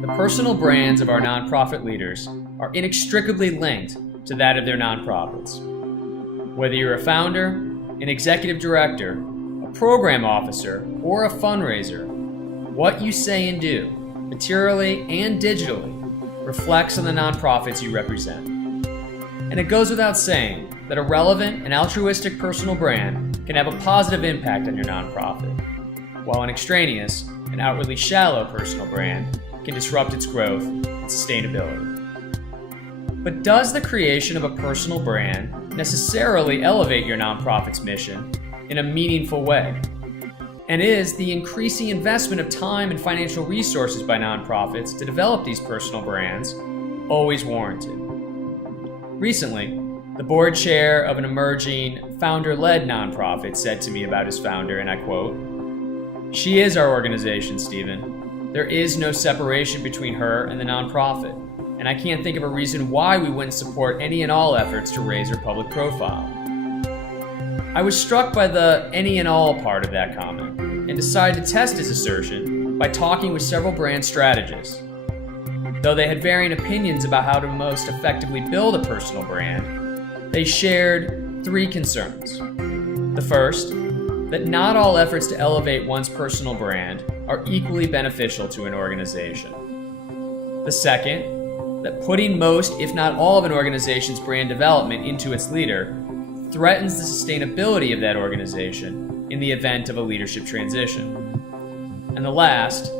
The personal brands of our nonprofit leaders are inextricably linked to that of their nonprofits. Whether you're a founder, an executive director, a program officer, or a fundraiser, what you say and do, materially and digitally, reflects on the nonprofits you represent. And it goes without saying that a relevant and altruistic personal brand can have a positive impact on your nonprofit, while an extraneous and outwardly shallow personal brand can disrupt its growth and sustainability. But does the creation of a personal brand necessarily elevate your nonprofit's mission in a meaningful way? And is the increasing investment of time and financial resources by nonprofits to develop these personal brands always warranted? Recently, the board chair of an emerging founder-led nonprofit said to me about his founder, and I quote, "She is our organization, Stephen. There is no separation between her and the nonprofit, and I can't think of a reason why we wouldn't support any and all efforts to raise her public profile." I was struck by the any and all part of that comment and decided to test his assertion by talking with several brand strategists. Though they had varying opinions about how to most effectively build a personal brand, they shared three concerns. The first, that not all efforts to elevate one's personal brand are equally beneficial to an organization. The second, that putting most, if not all, of an organization's brand development into its leader threatens the sustainability of that organization in the event of a leadership transition. And the last,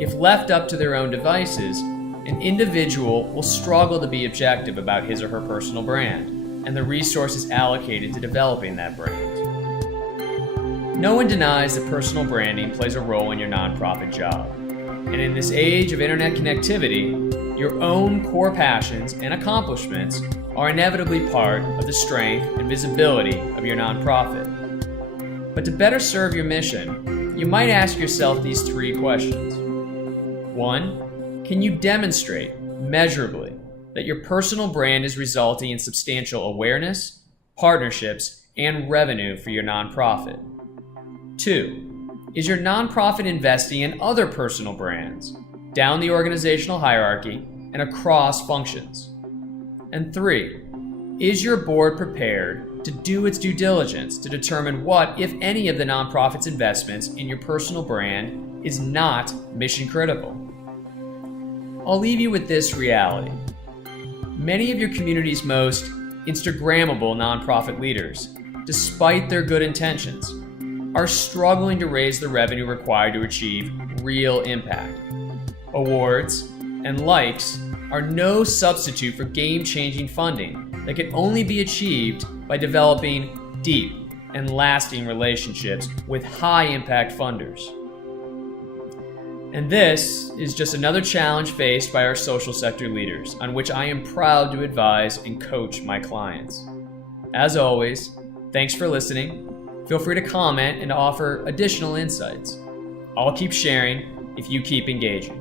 if left up to their own devices, an individual will struggle to be objective about his or her personal brand and the resources allocated to developing that brand. No one denies that personal branding plays a role in your nonprofit job. And in this age of internet connectivity, your own core passions and accomplishments are inevitably part of the strength and visibility of your nonprofit. But to better serve your mission, you might ask yourself these three questions. 1. Can you demonstrate, measurably, that your personal brand is resulting in substantial awareness, partnerships, and revenue for your nonprofit? 2. Is your nonprofit investing in other personal brands, down the organizational hierarchy and across functions? And 3. Is your board prepared to do its due diligence to determine what, if any, of the nonprofit's investments in your personal brand is not mission critical? I'll leave you with this reality. Many of your community's most Instagrammable nonprofit leaders, despite their good intentions, are struggling to raise the revenue required to achieve real impact. Awards and likes are no substitute for game-changing funding that can only be achieved by developing deep and lasting relationships with high-impact funders. And this is just another challenge faced by our social sector leaders, on which I am proud to advise and coach my clients. As always, thanks for listening. Feel free to comment and offer additional insights. I'll keep sharing if you keep engaging.